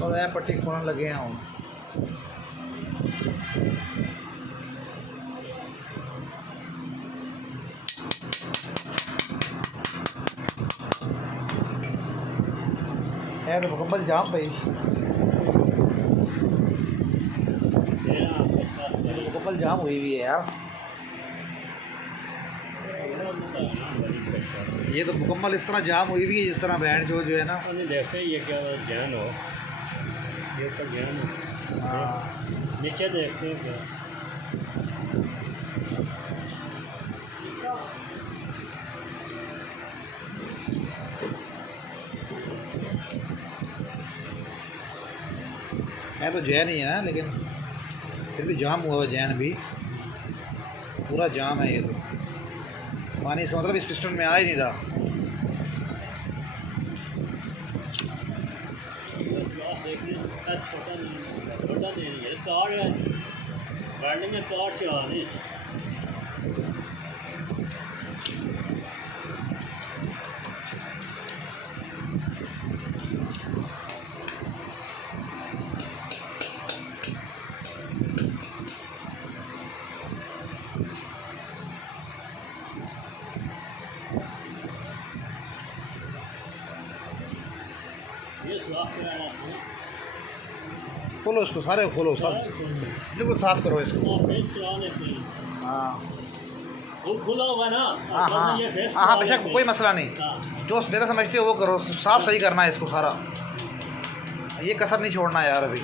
तो ये पट्टी खोलने लगे हैं हम। है तो मुकम्मल जाम भाई, मुकम्मल जाम हुई हुई है यार। ये तो मुकम्मल इस तरह जाम हुई हुई है जिस तरह बैंड जो है ना। देखते हैं ये क्या जैन हो, ये तो जैन हो। हाँ नीचे देखते हैं क्या। है तो जैन ही है ना, लेकिन फिर भी जाम हुआ है। जैन भी पूरा जाम है। ये तो पानी इसका मतलब इस पिस्टन में आ ही नहीं रहा। छोटा नहीं है, तार है गाड़ी में, तार से आ रही। ये साफ कराना है, खोलो इसको, सारे खोलो, सब बिल्कुल साफ़ करो इसको। हाँ खुला हुआ ना। हाँ हाँ हाँ, बेशक कोई मसला नहीं। जो मेरा समझते हो वो करो, साफ़ सही करना है इसको सारा। ये कसर नहीं छोड़ना यार अभी।